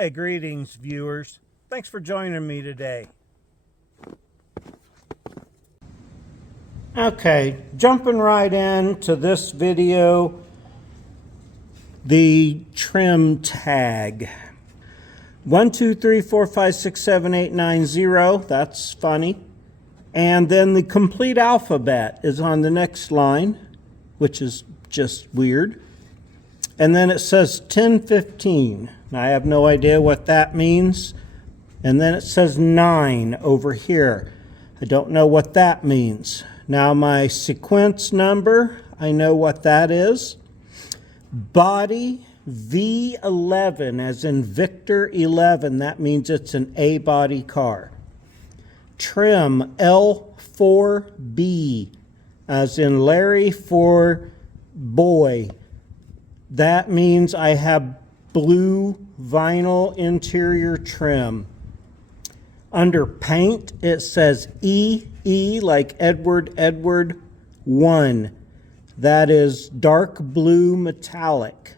Hey, greetings viewers. Thanks for joining me today. Okay, jumping right into this video, the trim tag. 1, 2, 3, 4, 5, 6, 7, 8, 9, 0. That's funny. And then the complete alphabet is on the next line, which is just weird. And then it says 1015. I have no idea what that means. And then it says 9 over here. I don't know what that means. Now my sequence number, I know what that is. Body V11, as in Victor 11. That means it's an A body car. Trim L4B, as in Larry for boy. That means I have blue vinyl interior trim. Under paint, it says EE, like Edward 1. That is dark blue metallic.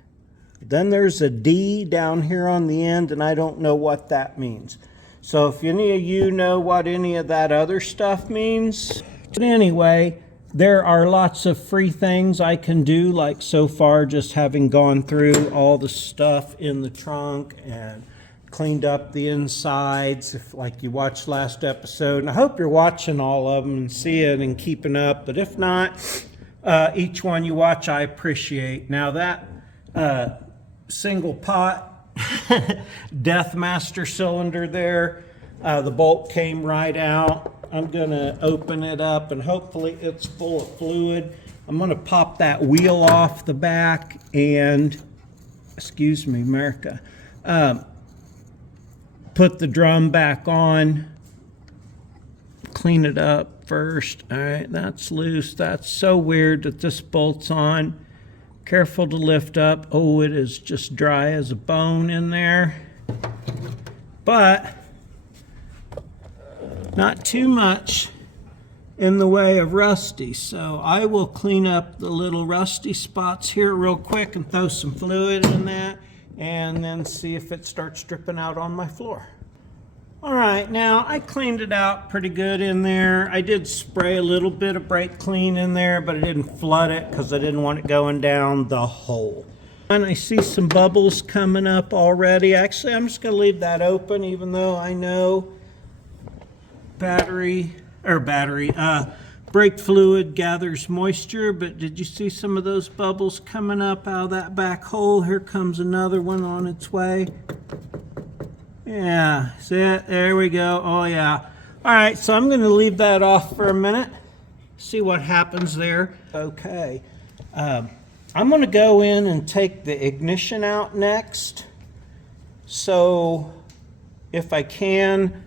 Then there's a D down here on the end, and I don't know what that means. So if any of you know what any of that other stuff means. But anyway, there are lots of free things I can do, like so far just having gone through all the stuff in the trunk and cleaned up the insides, if like you watched last episode. And I hope you're watching all of them and see it and keeping up. But if not, each one you watch, I appreciate. Now that single pot Death Master cylinder there, the bolt came right out. I'm going to open it up and hopefully it's full of fluid. I'm going to pop that wheel off the back and, excuse me, America, put the drum back on, clean it up first. All right, that's loose. That's so weird that this bolt's on. Careful to lift up. Oh, it is just dry as a bone in there. But not too much in the way of rusty. So I will clean up the little rusty spots here real quick and throw some fluid in that and then see if it starts dripping out on my floor. All right, now I cleaned it out pretty good in there. I did spray a little bit of brake clean in there, but I didn't flood it because I didn't want it going down the hole. And I see some bubbles coming up already. Actually, I'm just going to leave that open, even though I know brake fluid gathers moisture. But did you see some of those bubbles coming up out of that back hole? Here comes another one on its way. Yeah, see it? There we go. Oh yeah. All right, so I'm going to leave that off for a minute, see what happens there. Okay, I'm going to go in and take the ignition out next. So if I can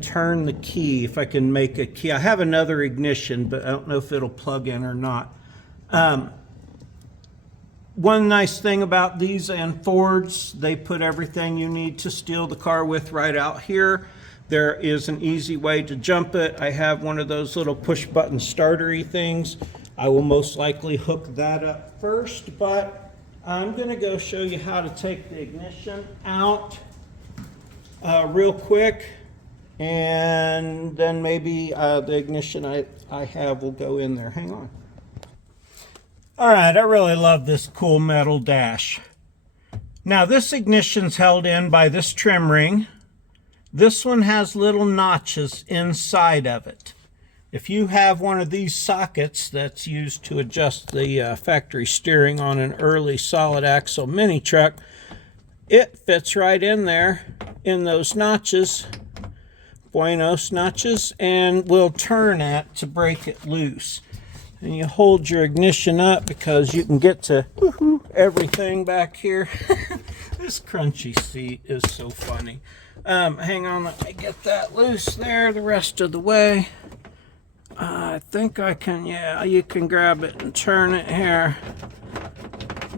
turn the key, if I can make a key. I have another ignition, but I don't know if it'll plug in or not. One nice thing about these and Fords, they put everything you need to steal the car with right out here. There is an easy way to jump it. I have one of those little push button startery things. I will most likely hook that up first, but I'm going to go show you how to take the ignition out real quick. And then maybe the ignition I have will go in there. Hang on. All right, I really love this cool metal dash. Now this ignition's held in by this trim ring. This one has little notches inside of it. If you have one of these sockets that's used to adjust the factory steering on an early solid axle mini truck, it fits right in there in those notches. Buenos notches, and will turn it to break it loose. And you hold your ignition up because you can get to everything back here. This crunchy seat is so funny. Hang on, let me get that loose there the rest of the way. I think I can, yeah, you can grab it and turn it here.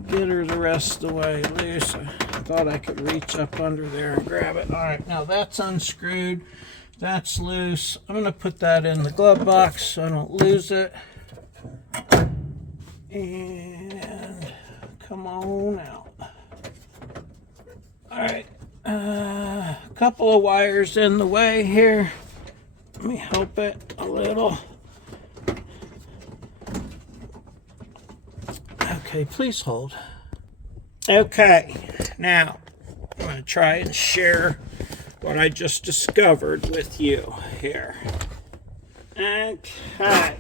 Get her the rest of the way loose. I thought I could reach up under there and grab it. All right, now that's unscrewed. That's loose. I'm going to put that in the glove box so I don't lose it. And come on out. All right, A couple of wires in the way here. Let me help it a little. Okay, please hold. Okay, now I'm going to try and share what I just discovered with you here. Okay.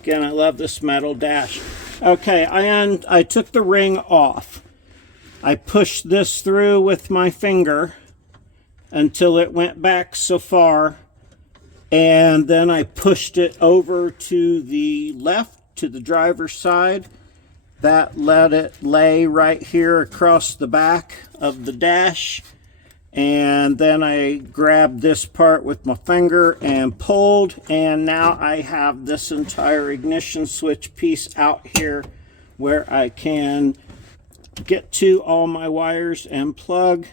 Again, I love this metal dash. Okay, I took the ring off. I pushed this through with my finger until it went back so far, and then I pushed it over to the left, to the driver's side. That let it lay right here across the back of the dash, and then I grabbed this part with my finger and pulled, and now I have this entire ignition switch piece out here where I can get to all my wires and plug.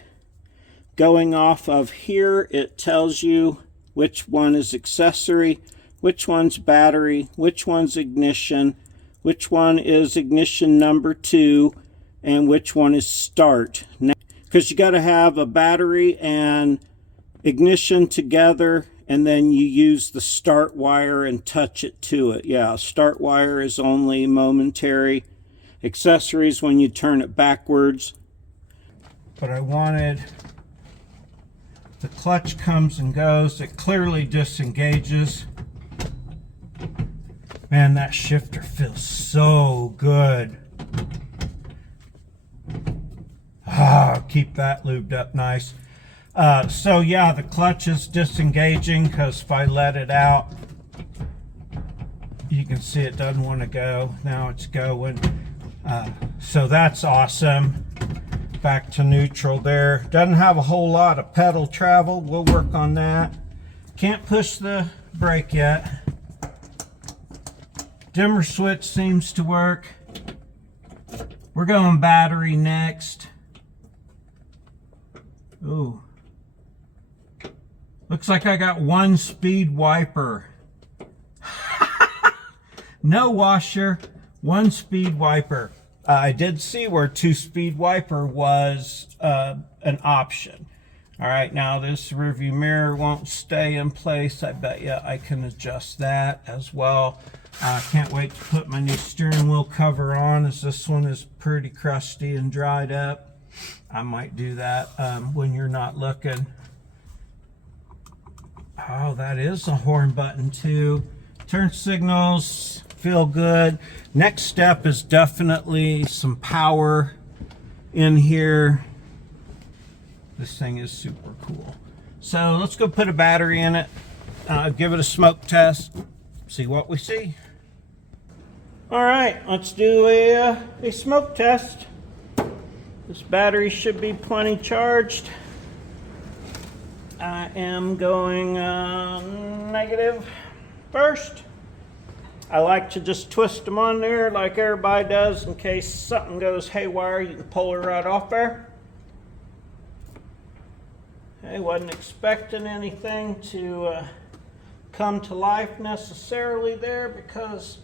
Going off of here, it tells you which one is accessory, which one's battery, which one's ignition, which one is ignition number 2, and which one is start. Because you got to have a battery and ignition together, and then you use the start wire and touch it to it. Yeah, start wire is only momentary. Accessories when you turn it backwards. But I wanted, the clutch comes and goes. It clearly disengages. Man, that shifter feels so good. Keep that lubed up nice. So yeah, the clutch is disengaging because if I let it out, you can see it doesn't want to go. Now it's going. So that's awesome. Back to neutral there. Doesn't have a whole lot of pedal travel. We'll work on that. Can't push the brake yet. Dimmer switch seems to work. We're going battery next. Ooh. Looks like I got one speed wiper. No washer, one speed wiper. I did see where 2-speed wiper was an option. All right, now this rearview mirror won't stay in place. I bet you I can adjust that as well. Can't wait to put my new steering wheel cover on, as this one is pretty crusty and dried up. I might do that when you're not looking. Oh, that is a horn button too. Turn signals feel good. Next step is definitely some power in here. This thing is super cool. So let's go put a battery in it, give it a smoke test, see what we see. All right, let's do a smoke test. This battery should be plenty charged. I am going negative first. I like to just twist them on there like everybody does in case something goes haywire. You can pull her right off there. I wasn't expecting anything to come to life necessarily there because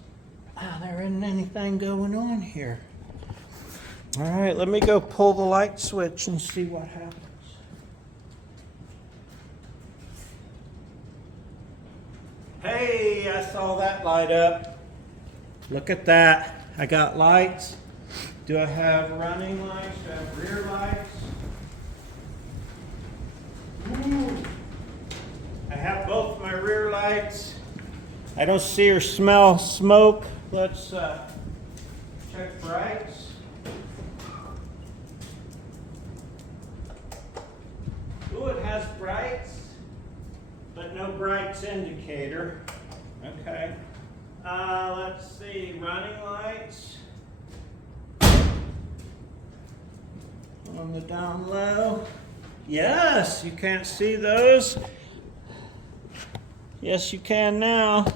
there isn't anything going on here. All right, let me go pull the light switch and see what happens. Hey, I saw that light up. Look at that. I got lights. Do I have running lights? Do I have rear lights? Ooh. I have both my rear lights. I don't see or smell smoke. Let's check brights. Ooh, it has brights, but no brights indicator. Okay. Let's see, running lights. On the down low. Yes, you can't see those. Yes, you can now.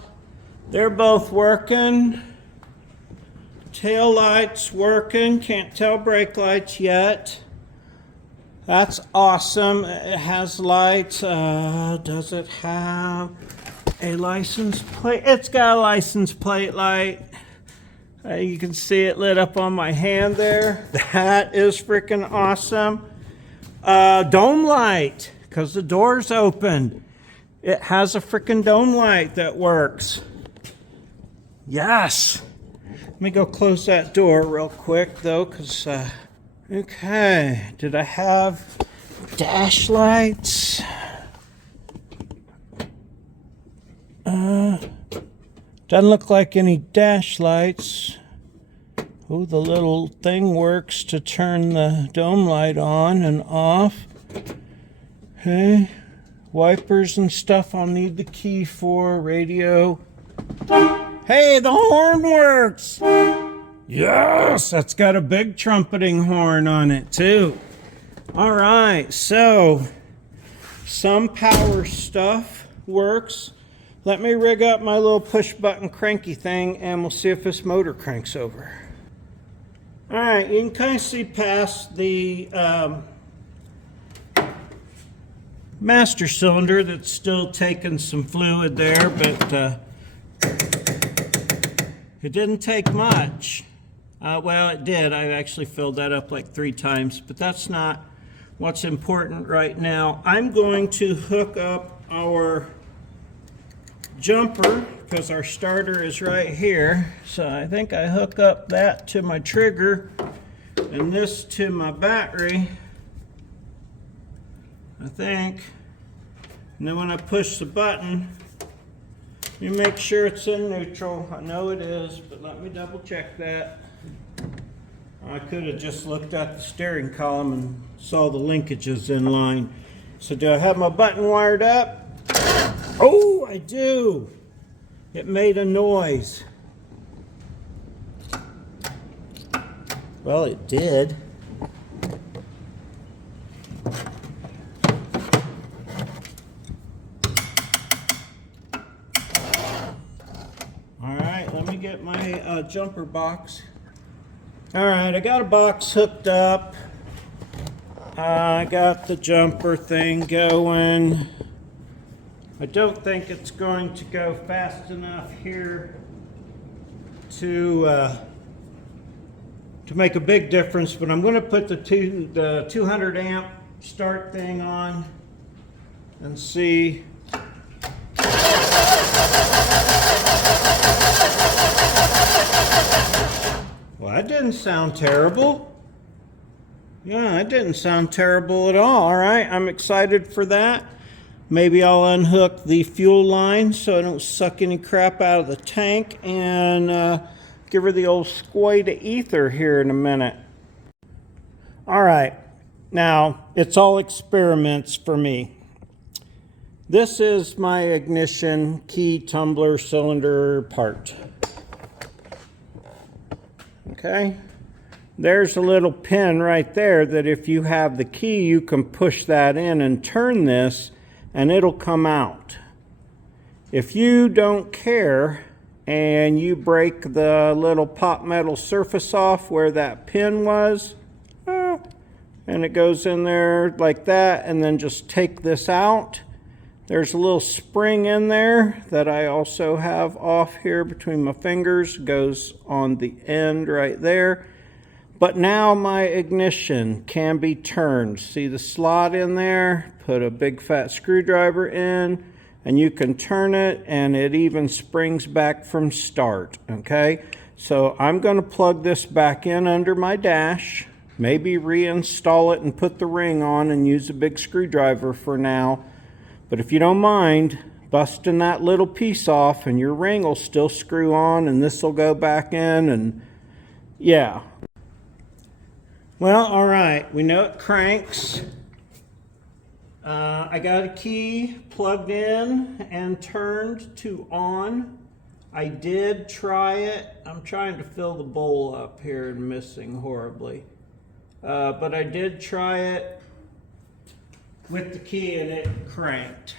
They're both working. Tail lights working. Can't tell brake lights yet. That's awesome. It has lights. Does it have a license plate? It's got a license plate light. You can see it lit up on my hand there. That is freaking awesome. Dome light, because the door's open. It has a freaking dome light that works. Yes. Let me go close that door real quick though, because, okay. Did I have dash lights? Doesn't look like any dash lights. Oh, the little thing works to turn the dome light on and off. Okay. Wipers and stuff I'll need the key for. Radio. Hey, the horn works! Yes! That's got a big trumpeting horn on it too. Alright, so some power stuff works. Let me rig up my little push button cranky thing and we'll see if this motor cranks over. Alright, you can kind of see past the master cylinder that's still taking some fluid there, but it didn't take much. Well, it did. I actually filled that up like 3 times, but that's not what's important right now. I'm going to hook up our jumper because our starter is right here. So I think I hook up that to my trigger and this to my battery, I think. And then when I push the button, you make sure it's in neutral. I know it is, but let me double check that. I could have just looked at the steering column and saw the linkages in line. So do I have my button wired up? Oh, I do. It made a noise. Well, it did. All right, let me get my jumper box. All right, I got a box hooked up. I got the jumper thing going. I don't think it's going to go fast enough here to make a big difference, but I'm going to put the 200 amp start thing on and see. Well, that didn't sound terrible. Yeah, it didn't sound terrible at all. All right, I'm excited for that. Maybe I'll unhook the fuel line so I don't suck any crap out of the tank and give her the old squoy to ether here in a minute. All right, now it's all experiments for me. This is my ignition key tumbler cylinder part. Okay, there's a little pin right there that if you have the key, you can push that in and turn this and it'll come out. If you don't care and you break the little pop metal surface off where that pin was, and it goes in there like that, and then just take this out, there's a little spring in there that I also have off here between my fingers, goes on the end right there. But now my ignition can be turned. See the slot in there? Put a big fat screwdriver in and you can turn it and it even springs back from start, okay? So I'm gonna plug this back in under my dash, maybe reinstall it and put the ring on and use a big screwdriver for now. But if you don't mind busting that little piece off and your ring will still screw on and this will go back in and yeah. Well, all right, we know it cranks. I got a key plugged in and turned to on. I did try it. I'm trying to fill the bowl up here and missing horribly. But I did try it with the key and it cranked.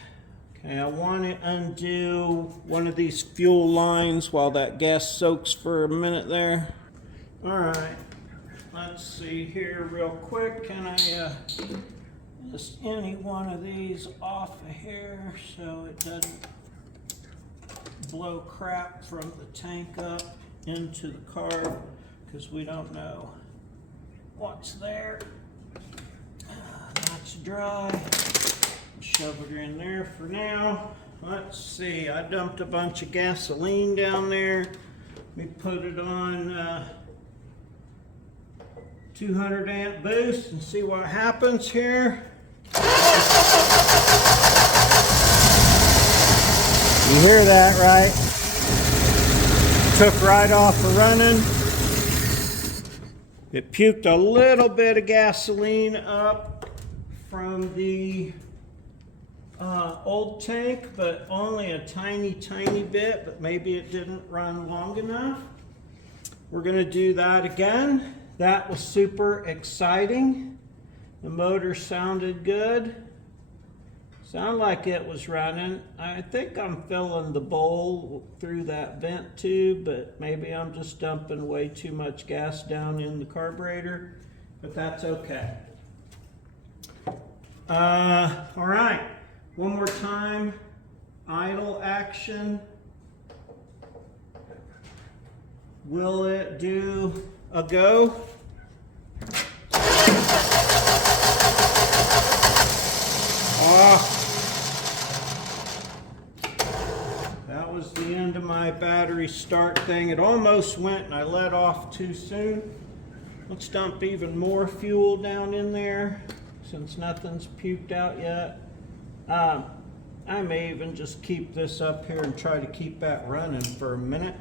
Okay, I want to undo one of these fuel lines while that gas soaks for a minute there. All right. Let's see here real quick. Can I just any one of these off of here so it doesn't blow crap from the tank up into the car, because we don't know what's there. That's it's dry. Shove it in there for now. Let's see, I dumped a bunch of gasoline down there. We put it on 200 amp boost and see what happens here. You hear that, right? Took right off of running. It puked a little bit of gasoline up from the old tank, but only a tiny bit, but maybe it didn't run long enough. We're going to do that again. That was super exciting. The motor sounded good. Sounded like it was running. I think I'm filling the bowl through that vent tube, but maybe I'm just dumping way too much gas down in the carburetor, but that's okay. All right, one more time. Idle action. Will it do a go? That was the end of my battery start thing. It almost went and I let off too soon. Let's dump even more fuel down in there since nothing's puked out yet. I may even just keep this up here and try to keep that running for a minute.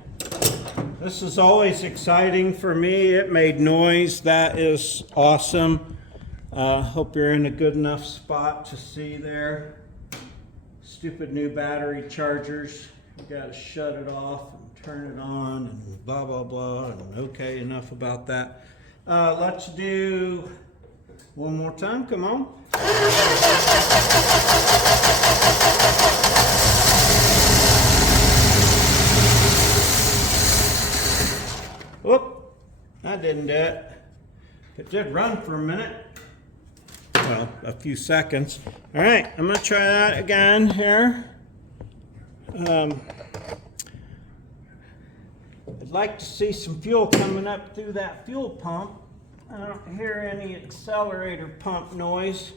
This is always exciting for me. It made noise. That is awesome. Hope you're in a good enough spot to see there. Stupid new battery chargers. You gotta shut it off and turn it on and blah, blah, blah. And okay, enough about that. Let's do one more time. Come on. Whoop, that didn't do it. It did run for a minute. Well, a few seconds. All right, I'm gonna try that again here. I'd like to see some fuel coming up through that fuel pump. I don't hear any accelerator pump noise.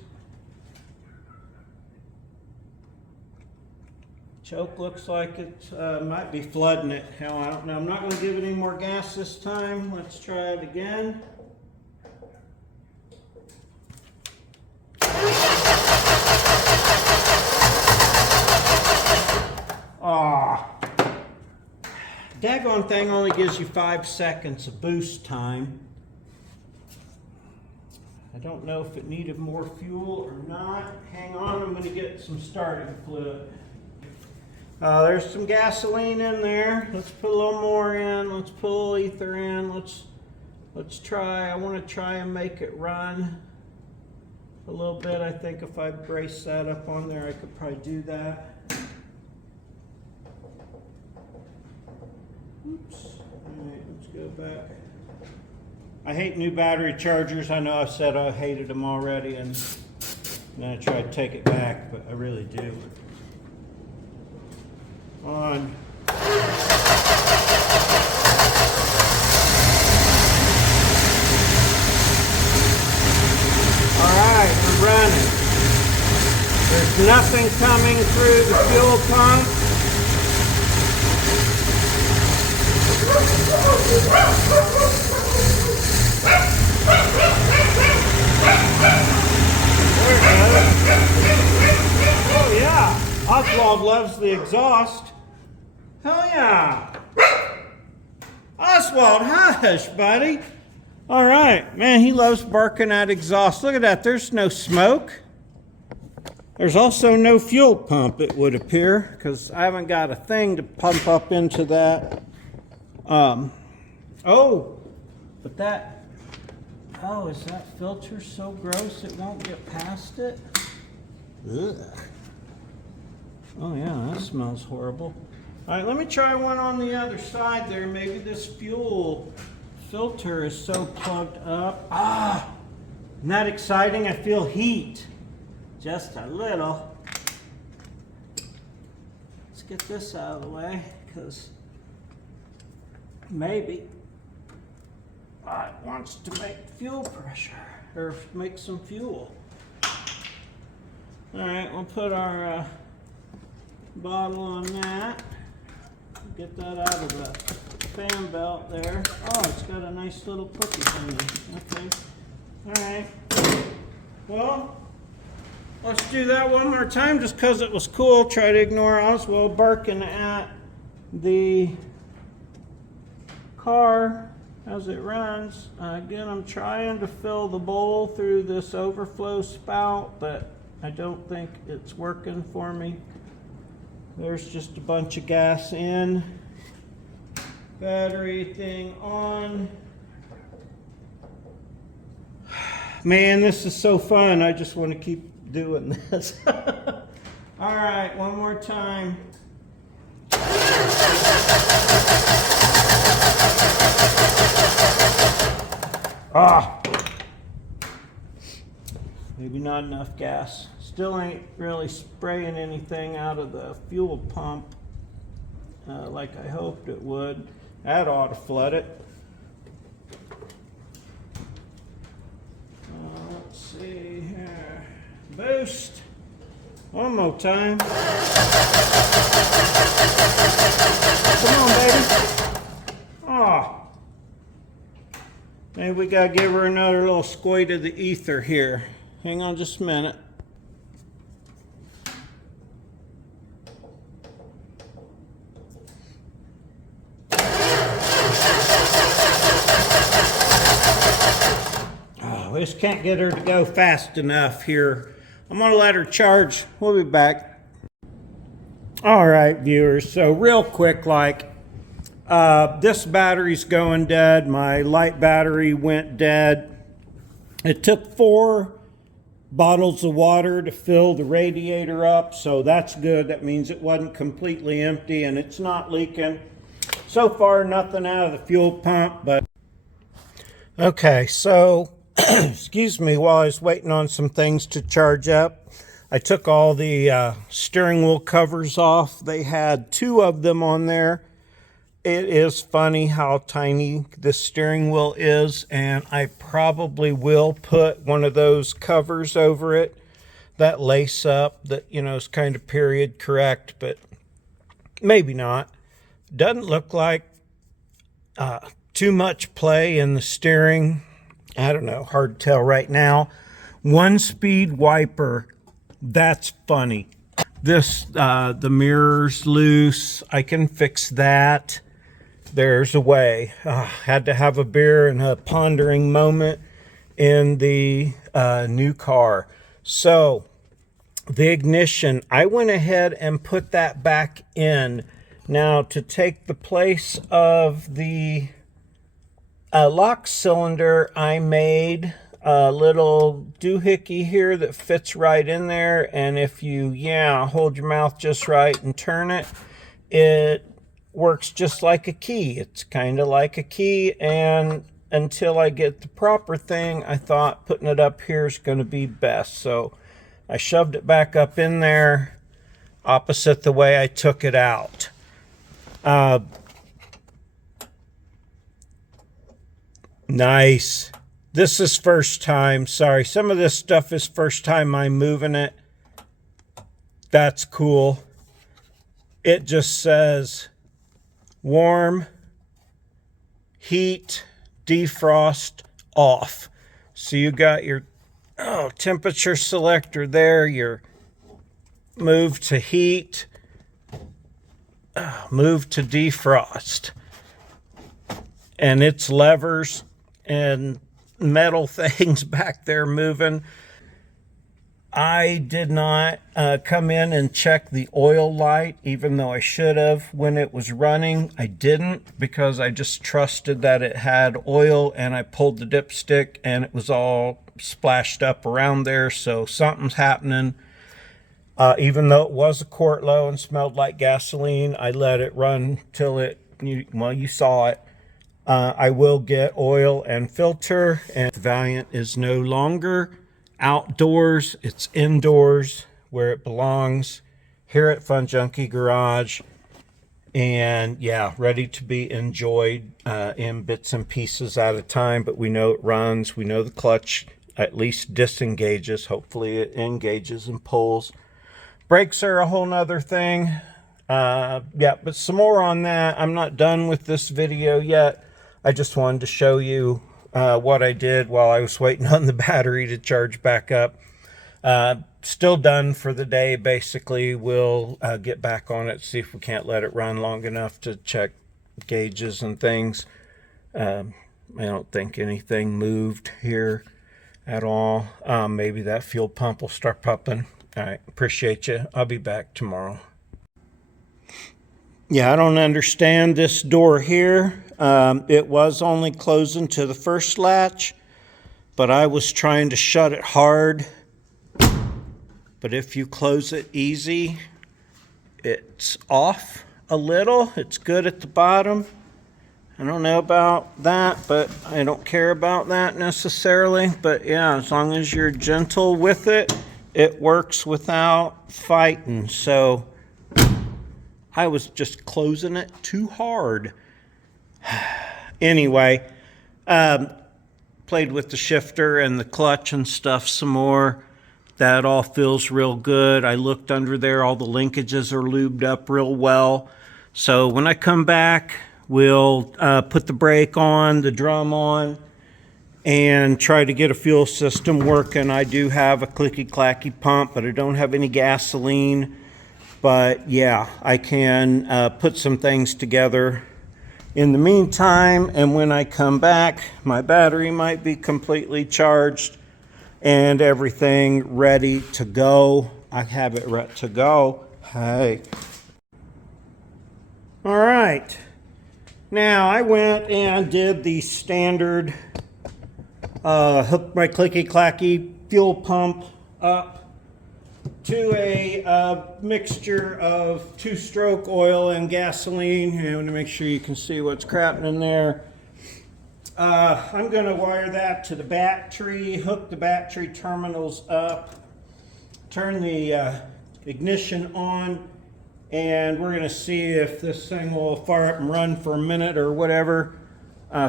Choke looks like it might be flooding it. Hell, I don't know. I'm not going to give it any more gas this time. Let's try it again. Daggone thing only gives you 5 seconds of boost time. I don't know if it needed more fuel or not. Hang on, I'm going to get some starting fluid. There's some gasoline in there. Let's put a little more in. Let's put a little ether in. Let's try. I want to try and make it run a little bit. I think if I brace that up on there, I could probably do that. Oops. All right, let's go back. I hate new battery chargers. I know I've said I hated them already, and then I try to take it back, but I really do. On. All right, we're running. There's nothing coming through the fuel pump. Oh yeah, Oswald loves the exhaust. Hell yeah. Oswald, hush, buddy. All right, man, he loves barking at exhaust. Look at that, there's no smoke. There's also no fuel pump, it would appear, because I haven't got a thing to pump up into that. Is that filter so gross it won't get past it? Ugh. Oh yeah, that smells horrible. All right, let me try one on the other side there. Maybe this fuel filter is so plugged up. Isn't that exciting? I feel heat. Just a little. Let's get this out of the way, because maybe it wants to make fuel pressure, or make some fuel. All right, we'll put our bottle on that. Get that out of the fan belt there. Oh, it's got a nice little clicky thingy. Okay. All right. Well, let's do that one more time just because it was cool. Try to ignore Oswald barking at the car as it runs. Again, I'm trying to fill the bowl through this overflow spout, but I don't think it's working for me. There's just a bunch of gas in. Battery thing on. Man, this is so fun. I just want to keep doing this. All right, one more time. Ah, maybe not enough gas. Still ain't really spraying anything out of the fuel pump like I hoped it would. That ought to flood it. Let's see here. Boost. One more time. Come on, baby. Oh. Maybe we gotta give her another little squirt of the ether here. Hang on just a minute. Oh, we just can't get her to go fast enough here. I'm gonna let her charge. We'll be back. All right, viewers, so real quick, this battery's going dead. My light battery went dead. It took 4 bottles of water to fill the radiator up, so that's good. That means it wasn't completely empty and it's not leaking. So far, nothing out of the fuel pump, but okay, so excuse me, while I was waiting on some things to charge up, I took all the steering wheel covers off. They had 2 of them on there. It is funny how tiny this steering wheel is, and I probably will put one of those covers over it that lace up that, you know, is kind of period correct, but maybe not. Doesn't look like too much play in the steering. I don't know, hard to tell right now. 1-speed wiper, that's funny. This, the mirror's loose. I can fix that. There's a way. Had to have a beer and a pondering moment in the new car. So the ignition, I went ahead and put that back in. Now to take the place of the lock cylinder, I made a little doohickey here that fits right in there, and if you hold your mouth just right and turn it, it works just like a key. It's kind of like a key, and until I get the proper thing, I thought putting it up here is going to be best. So I shoved it back up in there opposite the way I took it out. Nice. This is first time. Sorry, some of this stuff is first time I'm moving it. That's cool. It just says warm, heat, defrost, off. So you got your temperature selector there, your move to heat, move to defrost. And it's levers and metal things back there moving. I did not come in and check the oil light, even though I should have when it was running. I didn't, because I just trusted that it had oil, and I pulled the dipstick and it was all splashed up around there. So something's happening. Even though it was a quart low and smelled like gasoline, I let it run till you saw it. I will get oil and filter, and Valiant is no longer outdoors. It's indoors where it belongs, here at Funjunkie Garage. And yeah, ready to be enjoyed in bits and pieces at a time, but we know it runs. We know the clutch at least disengages. Hopefully it engages and pulls. Brakes are a whole nother thing. Yeah, but some more on that. I'm not done with this video yet. I just wanted to show you what I did while I was waiting on the battery to charge back up. Still done for the day, basically. We'll get back on it, see if we can't let it run long enough to check gauges and things. I don't think anything moved here at all. Maybe that fuel pump will start pumping. All right, appreciate you. I'll be back tomorrow. Yeah, I don't understand this door here. It was only closing to the first latch, but I was trying to shut it hard. But if you close it easy, it's off a little. It's good at the bottom. I don't know about that, but I don't care about that necessarily. But yeah, as long as you're gentle with it, it works without fighting. So I was just closing it too hard. Anyway, played with the shifter and the clutch and stuff some more. That all feels real good. I looked under there. All the linkages are lubed up real well. So when I come back, we'll put the brake on, the drum on, and try to get a fuel system working. I do have a clicky-clacky pump, but I don't have any gasoline. But yeah, I can put some things together in the meantime. And when I come back, my battery might be completely charged and everything ready to go. I have it ready to go. Hey. All right. Now I went and did the standard, hooked my clicky-clacky fuel pump up to a mixture of two-stroke oil and gasoline. I want to make sure you can see what's crapping in there. I'm going to wire that to the battery, hook the battery terminals up, turn the ignition on, and we're going to see if this thing will fire up and run for a minute or whatever.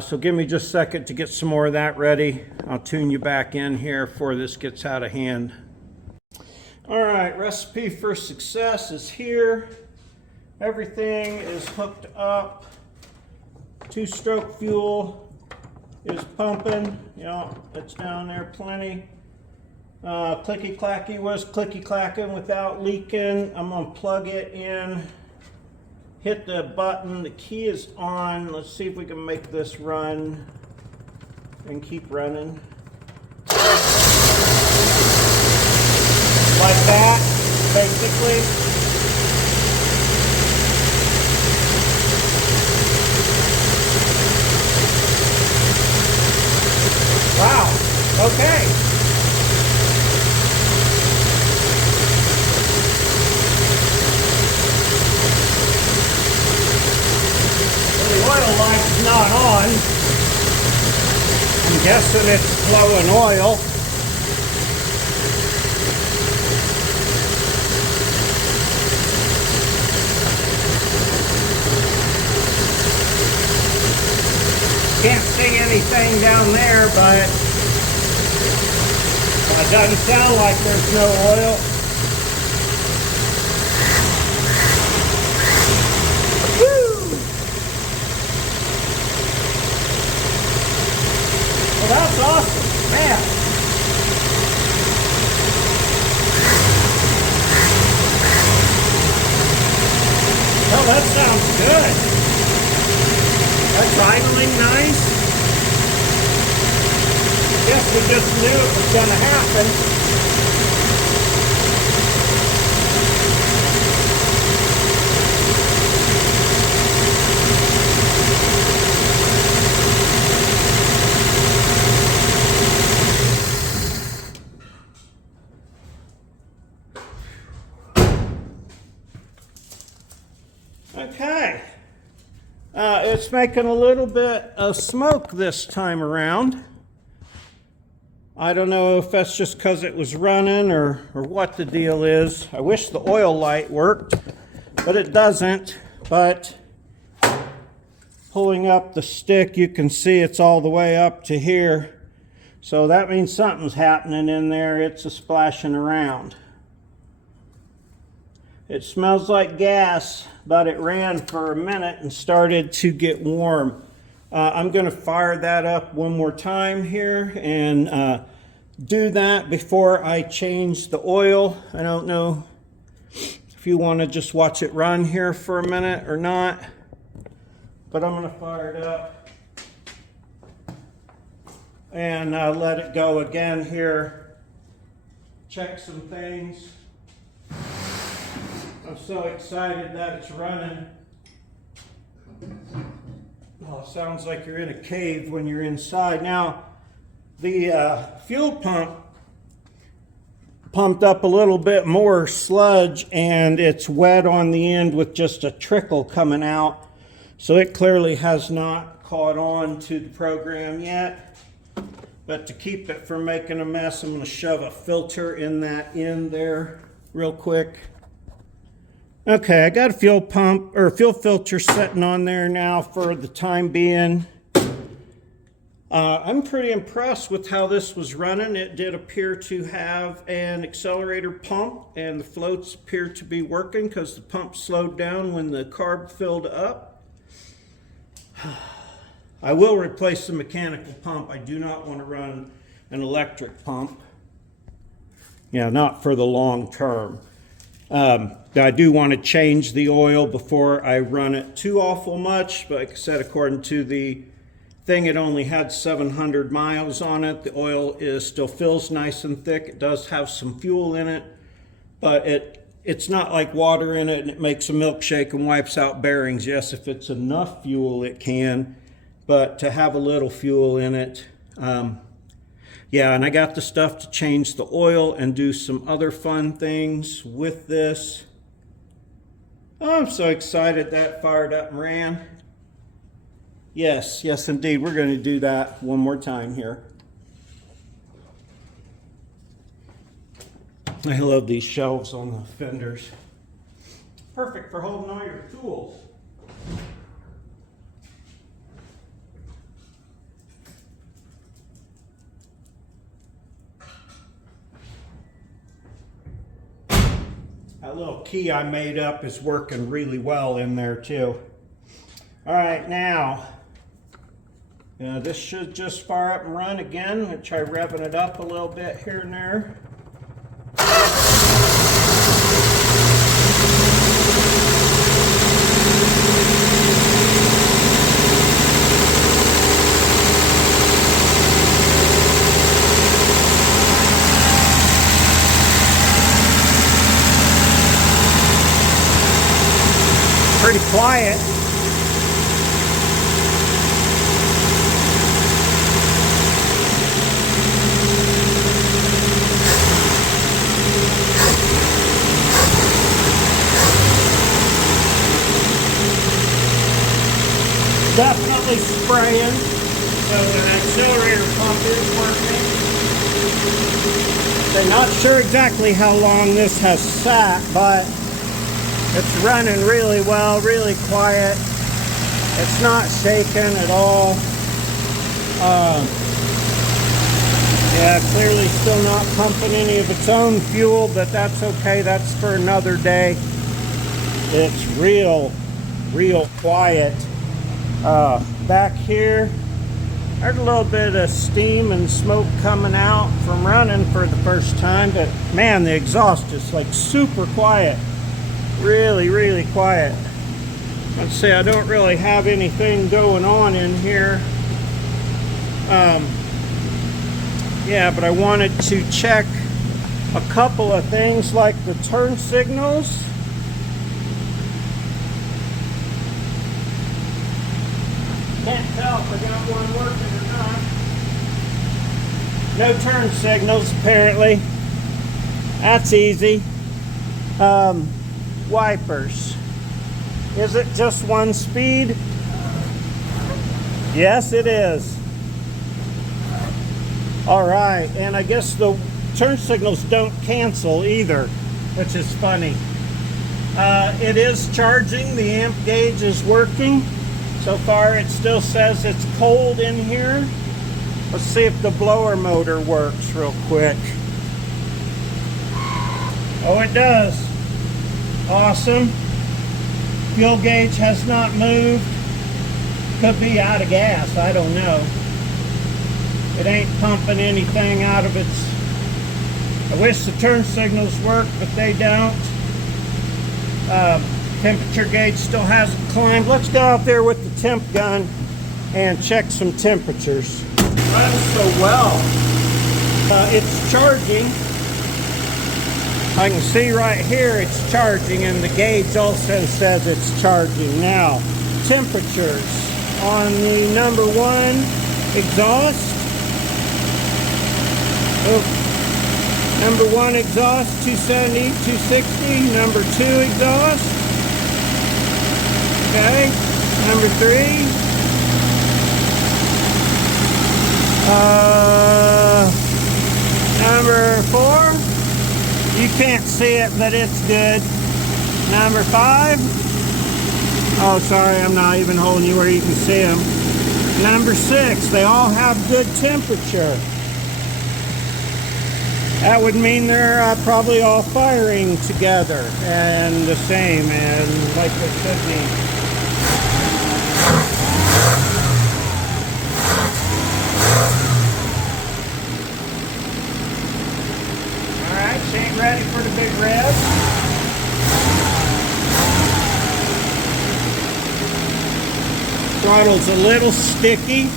So give me just a second to get some more of that ready. I'll tune you back in here before this gets out of hand. All right, recipe for success is here. Everything is hooked up. Two-stroke fuel is pumping. Yeah, it's down there plenty. Clicky-clacky was clicky-clacking without leaking. I'm gonna plug it in, hit the button. The key is on. Let's see if we can make this run and keep running. Like that, basically. Wow, okay. Well, the oil light's not on. I'm guessing it's flowing oil. Can't see anything down there, but it doesn't sound like there's no oil. Woo! Well, that's awesome, man. Well, that sounds good. That's idling nice. Guess we just knew it was going to happen. Okay. It's making a little bit of smoke this time around. I don't know if that's just because it was running or what the deal is. I wish the oil light worked, but it doesn't. But pulling up the stick, you can see it's all the way up to here. So that means something's happening in there. It's a splashing around. It smells like gas, but it ran for a minute and started to get warm. I'm going to fire that up one more time here and do that before I change the oil. I don't know if you want to just watch it run here for a minute or not, but I'm going to fire it up and let it go again here. Check some things. I'm so excited that it's running. Oh, it sounds like you're in a cave when you're inside. Now, the fuel pump pumped up a little bit more sludge, and it's wet on the end with just a trickle coming out. So it clearly has not caught on to the program yet. But to keep it from making a mess, I'm going to shove a filter in that end there real quick. Okay, I got a fuel pump or fuel filter sitting on there now for the time being. I'm pretty impressed with how this was running. It did appear to have an accelerator pump, and the floats appear to be working because the pump slowed down when the carb filled up. I will replace the mechanical pump. I do not want to run an electric pump. Yeah, not for the long term. I do want to change the oil before I run it too awful much. But like I said, according to the thing, it only had 700 miles on it. The oil still feels nice and thick. It does have some fuel in it, but it's not like water in it and it makes a milkshake and wipes out bearings. Yes, if it's enough fuel, it can. But to have a little fuel in it, yeah, and I got the stuff to change the oil and do some other fun things with this. Oh, I'm so excited that fired up and ran. Yes, yes indeed, we're going to do that one more time here. I love these shelves on the fenders. Perfect for holding all your tools. That little key I made up is working really well in there too. All right, now, this should just fire up and run again. I'm going to try revving it up a little bit here and there. Pretty quiet. Definitely spraying, so the accelerator pump is working. I'm not sure exactly how long this has sat, but it's running really well, really quiet. It's not shaking at all. Yeah, clearly still not pumping any of its own fuel, but that's okay. That's for another day. It's real quiet. Back here, there's a little bit of steam and smoke coming out from running for the first time, but man, the exhaust is like super quiet. Really quiet. Let's see, I don't really have anything going on in here. Yeah, but I wanted to check a couple of things like the turn signals. Can't tell if I got one working or not. No turn signals apparently. That's easy. Wipers. Is it just one speed? Yes, it is. All right, and I guess the turn signals don't cancel either, which is funny. It is charging. The amp gauge is working. So far, it still says it's cold in here. Let's see if the blower motor works real quick. Oh, it does. Awesome. Fuel gauge has not moved. Could be out of gas, I don't know. It ain't pumping anything out of its... I wish the turn signals worked, but they don't. Temperature gauge still hasn't climbed. Let's go out there with the temp gun and check some temperatures. Runs so well. It's charging. I can see right here it's charging, and the gauge also says it's charging. Now, temperatures on the number 1 exhaust. Number 1 exhaust, 270, 260. Number 2 exhaust. Okay. Number 3. Number 4. You can't see it, but it's good. Number 5. Oh, sorry, I'm not even holding you where you can see them. Number 6. They all have good temperature. That would mean they're probably all firing together and the same, and like they should be. Alright, she ain't ready for the big rev. Throttle's a little sticky.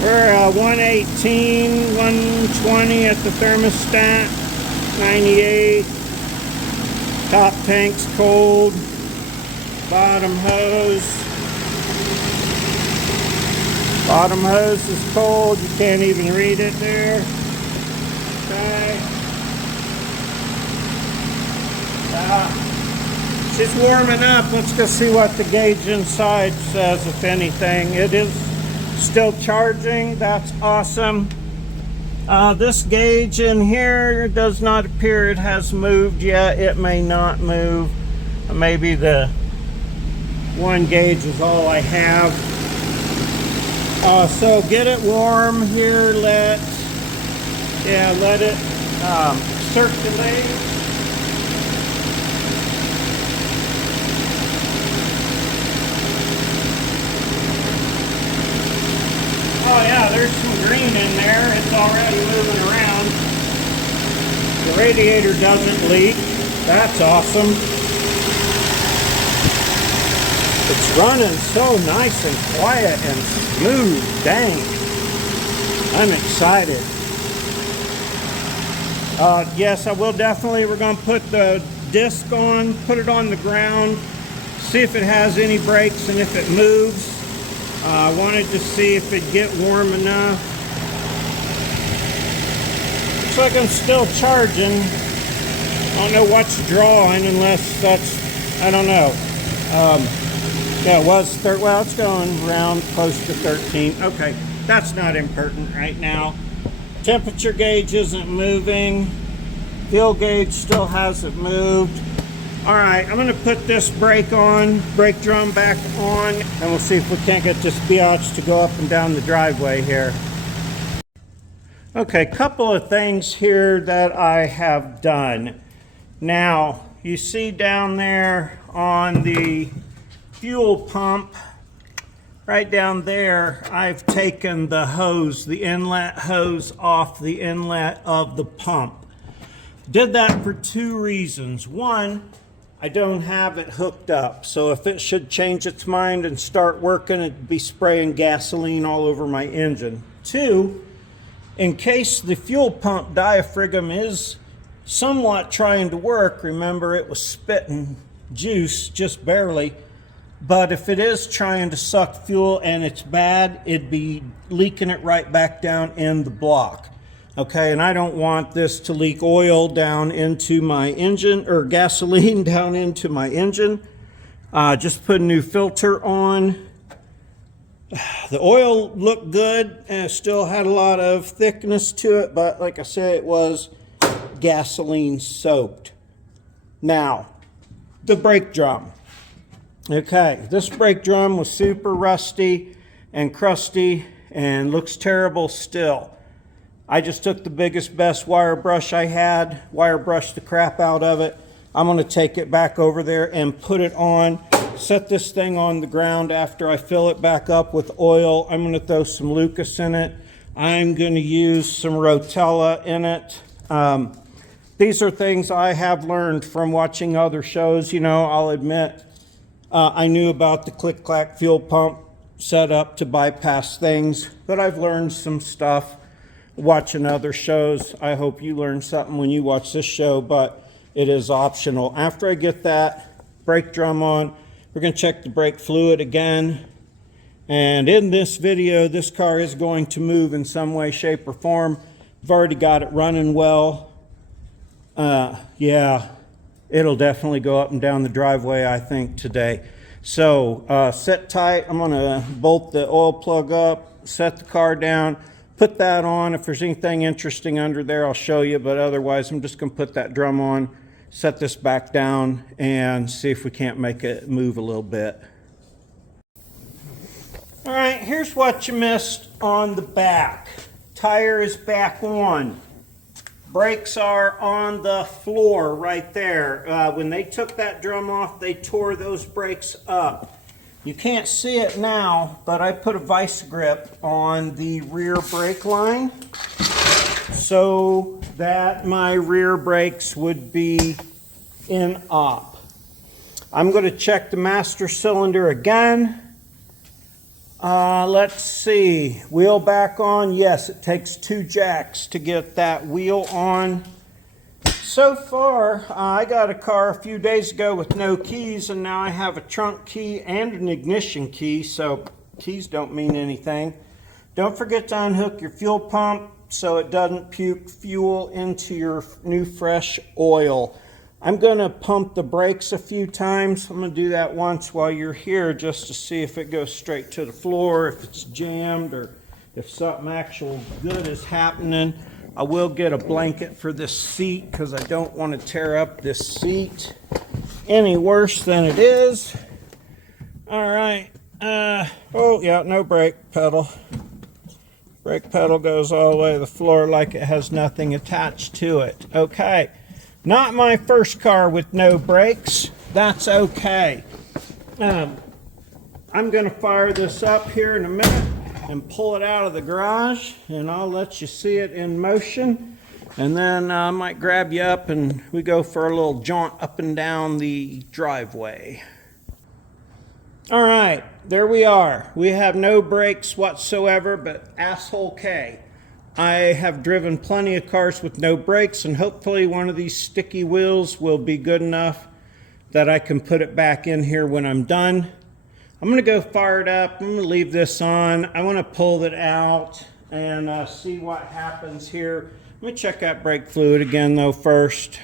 We're 118, 120 at the thermostat, 98. Top tank's cold. Bottom hose. Bottom hose is cold. You can't even read it there. Okay. She's warming up. Let's go see what the gauge inside says, if anything. It is still charging. That's awesome. This gauge in here does not appear it has moved yet. It may not move. Maybe the 1 gauge is all I have. So get it warm here. Let it circulate. Oh yeah, there's some green in there. It's already moving around. The radiator doesn't leak. That's awesome. It's running so nice and quiet and smooth. Dang. I'm excited. Yes, I will definitely. We're going to put the disc on, put it on the ground, see if it has any brakes and if it moves. I wanted to see if it'd get warm enough. Looks like I'm still charging. I don't know what's drawing unless that's, I don't know. Yeah, it was, well, it's going around close to 13. Okay, that's not important right now. Temperature gauge isn't moving. Fuel gauge still hasn't moved. All right, I'm gonna put this brake on, brake drum back on, and we'll see if we can't get this biatch to go up and down the driveway here. Okay, couple of things here that I have done. Now, you see down there on the fuel pump, right down there, I've taken the hose, the inlet hose off the inlet of the pump. Did that for 2 reasons. One, I don't have it hooked up, so if it should change its mind and start working, it'd be spraying gasoline all over my engine. 2, in case the fuel pump diaphragm is somewhat trying to work, remember it was spitting juice just barely, but if it is trying to suck fuel and it's bad, it'd be leaking it right back down in the block. Okay, and I don't want this to leak oil down into my engine, or gasoline down into my engine. Just put a new filter on. The oil looked good and it still had a lot of thickness to it, but like I said, it was gasoline soaked. Now, the brake drum. Okay, this brake drum was super rusty and crusty, and looks terrible still. I just took the biggest, best wire brush I had, wire brushed the crap out of it. I'm going to take it back over there and put it on, set this thing on the ground after I fill it back up with oil. I'm going to throw some Lucas in it. I'm going to use some Rotella in it. These are things I have learned from watching other shows. You know, I'll admit I knew about the click-clack fuel pump set up to bypass things, but I've learned some stuff watching other shows. I hope you learn something when you watch this show, but it is optional. After I get that brake drum on, we're going to check the brake fluid again. And in this video, this car is going to move in some way, shape, or form. I've already got it running well. Yeah, it'll definitely go up and down the driveway, I think, today. So sit tight. I'm going to bolt the oil plug up, set the car down, put that on. If there's anything interesting under there, I'll show you, but otherwise I'm just going to put that drum on, set this back down, and see if we can't make it move a little bit. All right, here's what you missed on the back. Tire is back on. Brakes are on the floor right there. When they took that drum off, they tore those brakes up. You can't see it now, but I put a vice grip on the rear brake line so that my rear brakes would be in op. I'm going to check the master cylinder again. Let's see, wheel back on. Yes, it takes 2 jacks to get that wheel on. So far, I got a car a few days ago with no keys, and now I have a trunk key and an ignition key, so keys don't mean anything. Don't forget to unhook your fuel pump so it doesn't puke fuel into your new fresh oil. I'm going to pump the brakes a few times. I'm going to do that once while you're here just to see if it goes straight to the floor, if it's jammed, or if something actual good is happening. I will get a blanket for this seat because I don't want to tear up this seat any worse than it is. All right. Oh, yeah, no brake pedal. Brake pedal goes all the way to the floor like it has nothing attached to it. Okay. Not my first car with no brakes. That's okay. I'm going to fire this up here in a minute and pull it out of the garage, and I'll let you see it in motion. And then I might grab you up and we go for a little jaunt up and down the driveway. All right, there we are. We have no brakes whatsoever, but asshole K. I have driven plenty of cars with no brakes, and hopefully one of these sticky wheels will be good enough that I can put it back in here when I'm done. I'm going to go fire it up. I'm going to leave this on. I want to pull it out and see what happens here. Let me check that brake fluid again though first.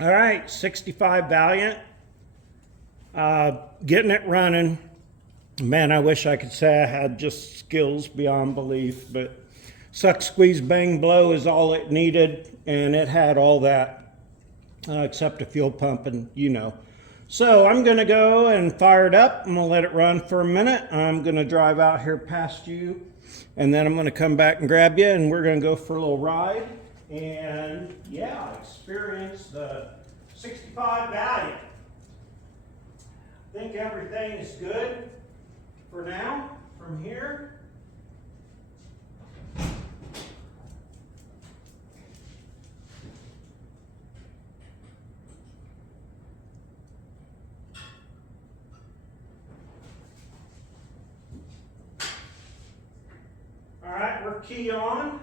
All right, 65 Valiant. Getting it running. Man, I wish I could say I had just skills beyond belief, but suck, squeeze, bang, blow is all it needed, and it had all that, except a fuel pump, and you know. So I'm going to go and fire it up. I'm going to let it run for a minute. I'm going to drive out here past you, and then I'm going to come back and grab you, and we're going to go for a little ride, and yeah, experience the 65 Valiant. I think everything is good for now from here. All right, we're key on.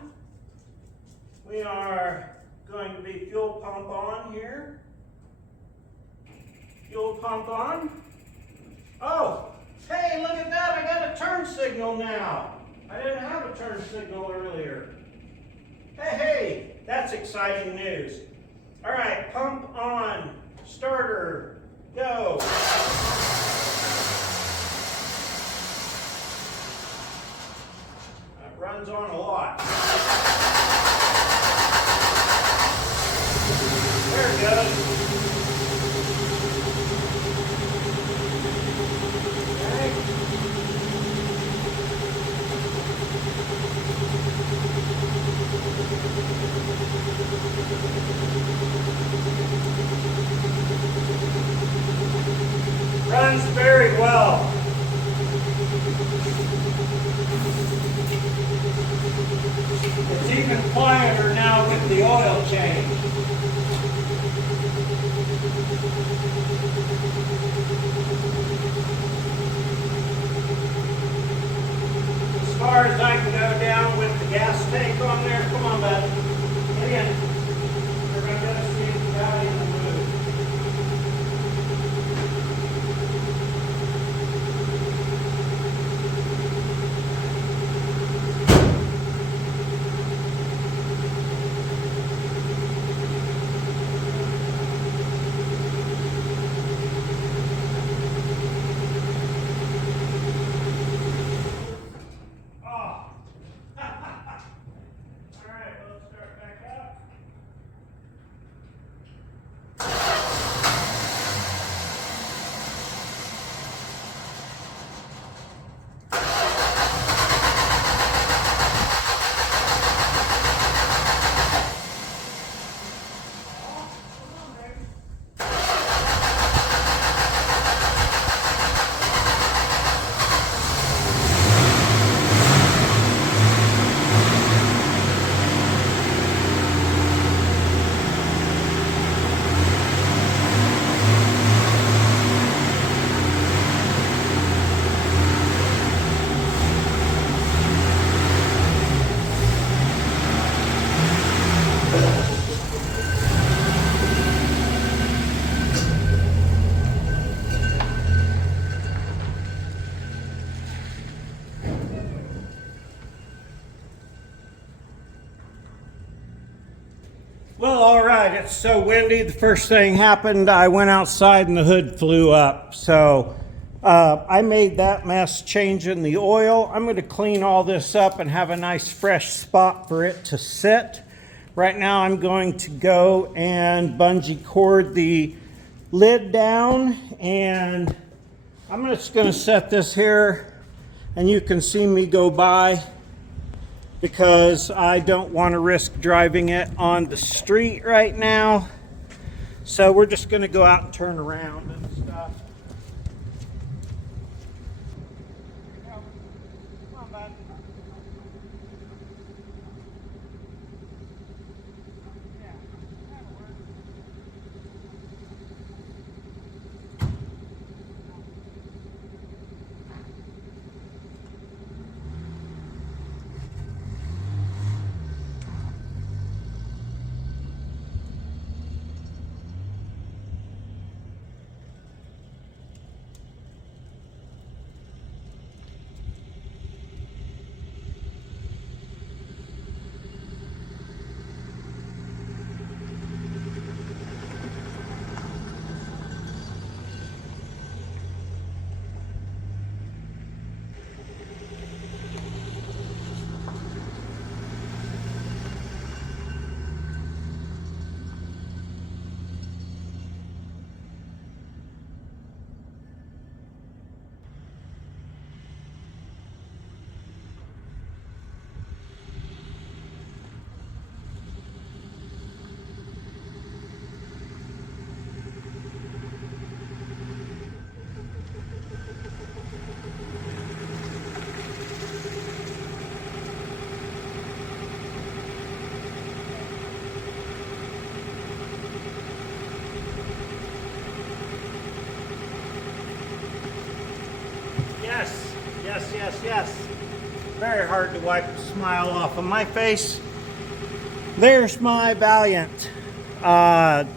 We are going to be fuel pump on here. Fuel pump on. Oh, hey, look at that. I got a turn signal now. I didn't have a turn signal earlier. Hey, that's exciting news. All right, pump on, starter, go. That runs on a lot. There it goes. runs very well. It's even quieter now with the oil change. As far as I can go down with the gas tank on there, come on, bud. Get in. We're going to see the guy in the mood. Well, all right, it's so windy. The first thing happened, I went outside and the hood flew up. So I made that mess changing the oil. I'm going to clean all this up and have a nice fresh spot for it to sit. Right now I'm going to go and bungee cord the lid down, and I'm just going to set this here and you can see me go by, because I don't want to risk driving it on the street right now. So we're just going to go out and turn around and stuff. Come on, bud. Yeah, that'll work. Yes, yes, yes, yes. Very hard to wipe the smile off of my face. There's my Valiant.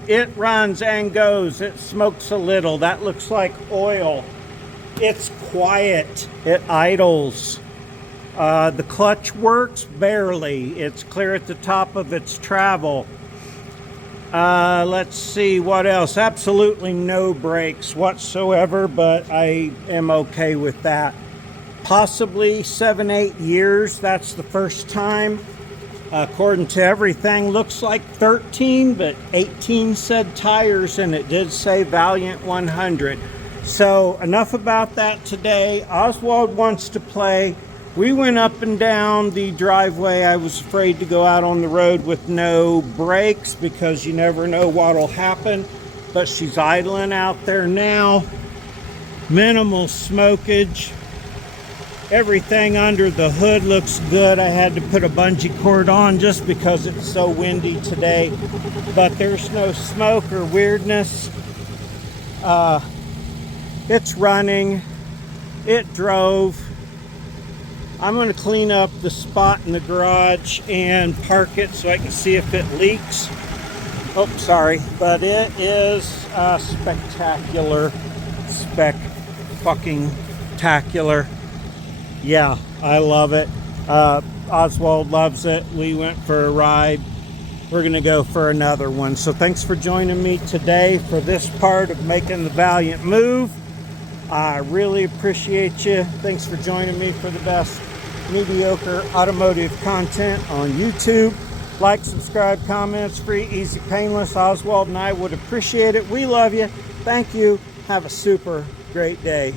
It runs and goes. It smokes a little. That looks like oil. It's quiet. It idles. The clutch works barely. It's clear at the top of its travel. Let's see what else. Absolutely no brakes whatsoever, but I am okay with that. Possibly 7-8 years. That's the first time. According to everything, looks like 13, but 18 said tires, and it did say Valiant 100. So enough about that today. Oswald wants to play. We went up and down the driveway. I was afraid to go out on the road with no brakes because you never know what'll happen. But she's idling out there now. Minimal smokage. Everything under the hood looks good. I had to put a bungee cord on just because it's so windy today, but there's no smoke or weirdness. It's running. It drove. I'm going to clean up the spot in the garage and park it so I can see if it leaks. Oh, sorry, but it is spectacular. Fucking-tacular. Yeah, I love it. Oswald loves it. We went for a ride. We're going to go for another one. So thanks for joining me today for this part of making the Valiant move. I really appreciate you. Thanks for joining me for the best mediocre automotive content on YouTube. Like, subscribe, comments, free, easy, painless. Oswald and I would appreciate it. We love you. Thank you. Have a super great day.